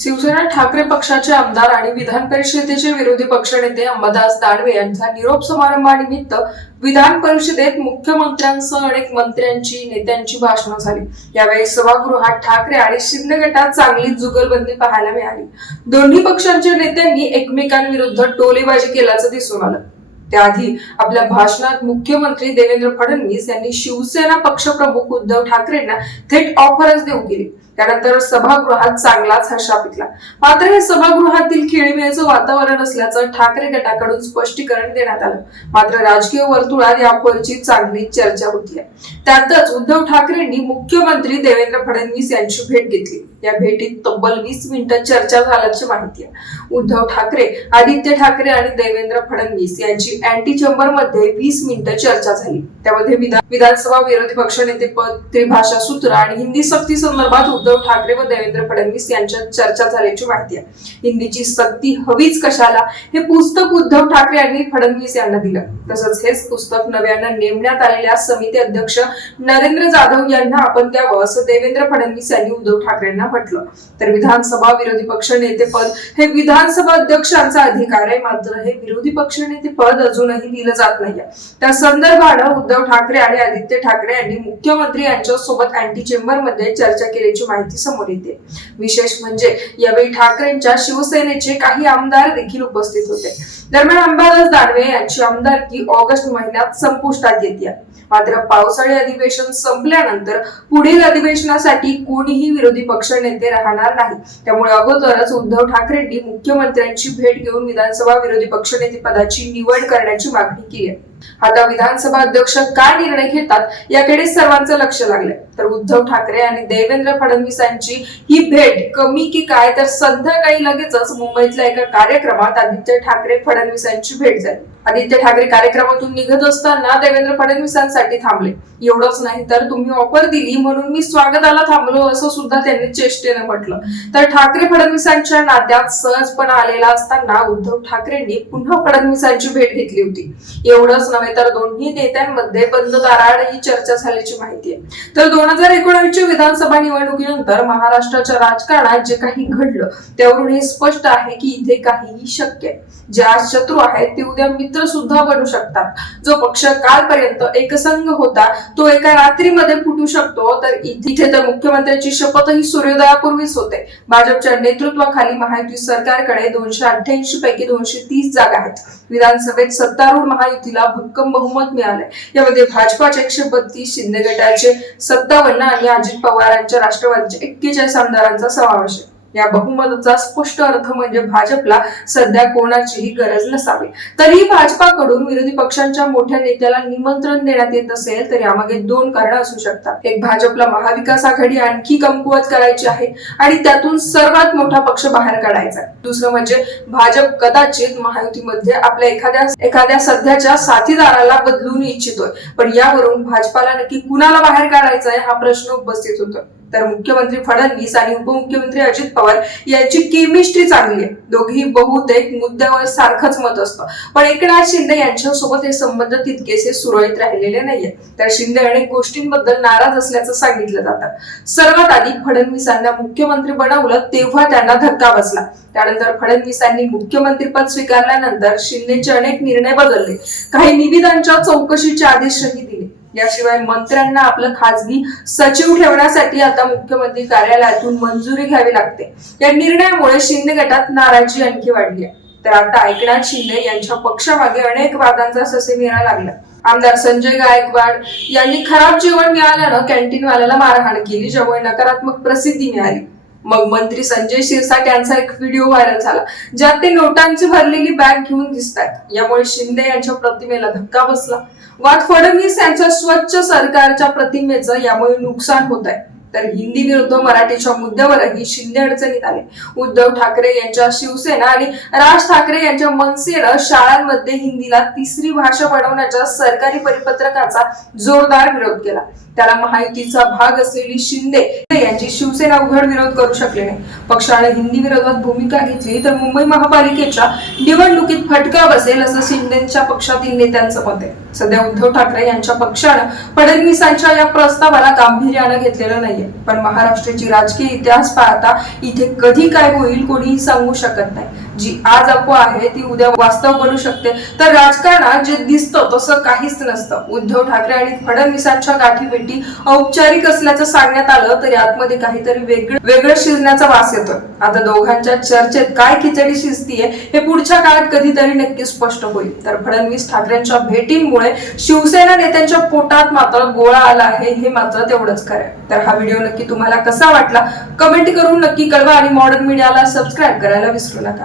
शिवसेना ठाकरे पक्षाचे आमदार आणि विधान परिषदेचे विरोधी पक्षनेते अंबादास दानवे यांच्या निरोप समारंभानिमित्त विधान परिषदेत मुख्यमंत्र्यांसह अनेक मंत्र्यांची नेत्यांची भाषणं झाली. यावेळी सभागृहात ठाकरे आणि शिंदे गटात चांगली जुगलबंदी पाहायला मिळाली. दोन्ही पक्षांच्या नेत्यांनी एकमेकांविरुद्ध टोलेबाजी केल्याचं दिसून आलं. त्याआधी आपल्या भाषणात मुख्यमंत्री देवेंद्र फडणवीस यांनी शिवसेना पक्षप्रमुख उद्धव ठाकरेंना थेट ऑफरच देऊ केली. त्यानंतर सभागृहात चांगलाच हर्षा पिकला मात्र हे सभागृहातील खेळीमेळीचं वातावरण असल्याचं ठाकरे गटाकडून स्पष्टीकरण देण्यात आलं. मात्र राजकीय वर्तुळात यावरची चांगली चर्चा होती. त्यातच उद्धव ठाकरेंनी मुख्यमंत्री देवेंद्र फडणवीस यांची भेट घेतली. या भेटीत तब्बल वीस मिनिटं चर्चा झाल्याची माहिती आहे. उद्धव ठाकरे आदित्य ठाकरे आणि देवेंद्र फडणवीस यांची अँटी चेंबरमध्ये वीस मिनिटं चर्चा झाली. त्यामध्ये विधान विधानसभा विरोधी पक्षनेते पद त्रिभाषा सूत्र आणि हिंदी सक्ती संदर्भात उद्धव उद्धव ठाकरे व देवेंद्र फडणवीस यांच्यात चर्चा झाल्याची माहिती आहे. हिंदीची सक्ती हवीच कशाला? हे पुस्तक उद्धव ठाकरे यांनी फडणवीस यांना दिलं. तसंच हेच पुस्तक नव्यानं नेमण्यात आलेल्या समिती अध्यक्ष नरेंद्र जाधव यांना आपण द्यावं असं देवेंद्र फडणवीस यांनी उद्धव ठाकरेंना म्हटलं. तर विधानसभा विरोधी पक्ष नेते पद हे विधानसभा अध्यक्षांचा अधिकार आहे मात्र हे विरोधी पक्ष नेते पद अजूनही दिलं जात नाहीये. त्या संदर्भानं उद्धव ठाकरे आणि आदित्य ठाकरे यांनी मुख्यमंत्री यांच्या सोबत अँटी चेंबरमध्ये चर्चा केल्याची माहिती समोर येते. विशेष म्हणजे यावेळी ठाकरेंच्या शिवसेनेचे काही आमदार देखील उपस्थित होते. दरम्यान अंबादास दानवे यांची आमदारकी ऑगस्ट महिन्यात संपुष्टात येते मात्र पावसाळी अधिवेशन संपल्यानंतर पुढील अधिवेशनासाठी कोणीही विरोधी पक्ष नेते राहणार नाही. त्यामुळे अगोदरच उद्धव ठाकरेंनी मुख्यमंत्र्यांची भेट घेऊन विधानसभा विरोधी पक्षनेते पदाची निवड करण्याची मागणी केली आहे. आता विधानसभा अध्यक्ष काय निर्णय घेतात याकडे सर्वांचं लक्ष लागलंय. तर उद्धव ठाकरे आणि देवेंद्र फडणवीस यांची ही भेट कमी की काय? तर संध्याकाळी लगेचच मुंबईतल्या एका कार्यक्रमात आदित्य ठाकरे फडणवीस यांची भेट झाली. आदित्य ठाकरे कार्यक्रमातून निघत असताना देवेंद्र फडणवीसांसाठी थांबले. एवढंच नाही तर तुम्ही ऑफर दिली म्हणून मी स्वागताला थांबलो असं सुद्धा त्यांनी चेष्टेने म्हटलं. तर ठाकरे फडणवीसांच्या नात्यात सहजपणा आलेला असताना उद्धव ठाकरेंनी पुन्हा फडणवीसांची भेट घेतली होती. एवढंच नव्हे तर दोन्ही नेत्यांमध्ये बंद दाराड ही चर्चा झाल्याची माहिती आहे. तर दोन हजार एकोणावीसच्या विधानसभा निवडणुकीनंतर महाराष्ट्राच्या राजकारणात जे काही घडलं त्यावरून हे स्पष्ट आहे की इथे काहीही शक्य आहे. जे आज शत्रू आहेत ते उद्या मित्र सुद्धा बनू शकतात. जो पक्ष कालपर्यंत एकसंघ होता तो एका रात्रीमध्ये फुटू शकतो. तर इथे तर मुख्यमंत्र्यांची शपथही सूर्योदयापूर्वीच होते. भाजपच्या नेतृत्वाखाली महायुती सरकारकडे दोनशे अठ्ठ्याऐंशी पैकी दोनशे तीस जागा आहेत. विधानसभेत सत्तारूढ महायुतीला भक्कम बहुमत मिळालंय. यामध्ये भाजपाचे एकशे बत्तीस शिंदे गटाचे सत्तावन्न आणि अजित पवारांच्या राष्ट्रवादीच्या एक्केचाळीस आमदारांचा समावेश आहे. या बहुमताचा स्पष्ट अर्थ म्हणजे भाजपला सध्या कोणाचीही गरज नसावी. तरीही भाजपाकडून विरोधी पक्षांच्या मोठ्या नेत्याला निमंत्रण देण्यात येत असेल तर यामागे दोन कारण असू शकतात. एक भाजपला महाविकास आघाडी आणखी कमकुवत करायची आहे आणि त्यातून सर्वात मोठा पक्ष बाहेर काढायचा आहे. दुसरं म्हणजे भाजप कदाचित महायुतीमध्ये आपल्या एखाद्या एखाद्या सध्याच्या साथीदाराला बदलून इच्छितोय. पण यावरून भाजपाला नक्की कुणाला बाहेर काढायचा आहे हा प्रश्न उपस्थित होतो तर मुख्यमंत्री फडणवीस आणि उपमुख्यमंत्री अजित पवार यांची केमिस्ट्री चांगली आहे. दोघेही बहुतेक मुद्द्यावर सारखंच मत असतं. पण एकनाथ शिंदे यांच्यासोबत हे संबंध तितकेसे सुरळीत राहिलेले नाहीये तर शिंदे अनेक गोष्टींबद्दल नाराज असल्याचं सांगितलं जातं. सर्वात आधी फडणवीसांना मुख्यमंत्री बनवलं तेव्हा त्यांना धक्का बसला. त्यानंतर फडणवीसांनी मुख्यमंत्रीपद स्वीकारल्यानंतर शिंदेचे अनेक निर्णय बदलले. काही निविदांच्या चौकशीचे आदेशही दिले. याशिवाय मंत्र्यांना आपलं खासगी सचिव ठेवण्यासाठी आता मुख्यमंत्री कार्यालयातून मंजुरी घ्यावी लागते. या निर्णयामुळे शिंदे गटात नाराजी आणखी वाढली आहे. तर आता एकनाथ शिंदे यांच्या पक्षामागे अनेक वादांचा ससे मिळायला लागला आमदार संजय गायकवाड यांनी खराब जेवण मिळाल्यानं कॅन्टीनवाल्याला मारहाण केली ज्यामुळे नकारात्मक प्रसिद्धी मिळाली. मग मंत्री संजय शिरसाट यांचा एक व्हिडिओ व्हायरल झाला ज्यात ते नोटांची भरलेली बॅग घेऊन दिसतात यामुळे शिंदे यांच्या प्रतिमेला धक्का बसला. वाद फडणवीस यांच्या स्वच्छ सरकारच्या प्रतिमेचं यामुळे नुकसान होत आहे तर हिंदी विरुद्ध मराठीच्या मुद्द्यावरही शिंदे अडचणीत आले. उद्धव ठाकरे यांच्या शिवसेना आणि राज ठाकरे यांच्या मनसेनं शाळांमध्ये हिंदीला तिसरी भाषा बनवण्याच्या सरकारी परिपत्रकाचा जोरदार विरोध केला. त्याला महायुतीचा भाग असलेली शिंदे यांची शिवसेना उघड विरोध करू शकले नाही. पक्षाने हिंदी विरोधात भूमिका घेतली तर मुंबई महापालिकेच्या निवडणुकीत फटका बसेल असं शिंदेच्या पक्षातील नेत्यांचं मत आहे. सध्या उद्धव ठाकरे यांच्या पक्षानं फडणवीसांच्या या प्रस्तावाला गांभीर्यानं घेतलेलं नाही नाहीये. पण महाराष्ट्राची राजकीय इतिहास पाहता इथे कधी काय होईल कोणीही सांगू शकत नाही. जी आज अफवा आहे ती उद्या वास्तव बनू शकते. तर राजकारणात जे दिसतं तसं काहीच नसतं. उद्धव ठाकरे आणि फडणवीसांच्या गाठीभेटी औपचारिक असल्याचं सांगण्यात आलं तरी आतमध्ये काहीतरी वेगळं वेगळं शिजण्याचा वास येतोय. आता दोघांच्या चर्चेत काय खिचडी शिजतीये हे पुढच्या काळात कधीतरी नक्की स्पष्ट होईल. तर फडणवीस ठाकरेंच्या भेटींमुळे शिवसेना नेत्यांच्या पोटात मात्र गोळा आला आहे हे मात्र तेवढंच खरं तर हा व्हिडिओ नक्की तुम्हाला कसा वाटला? कमेंट करून नक्की कळवा आणि मॉडर्न मीडियाला सबस्क्राईब करायला विसरू नका.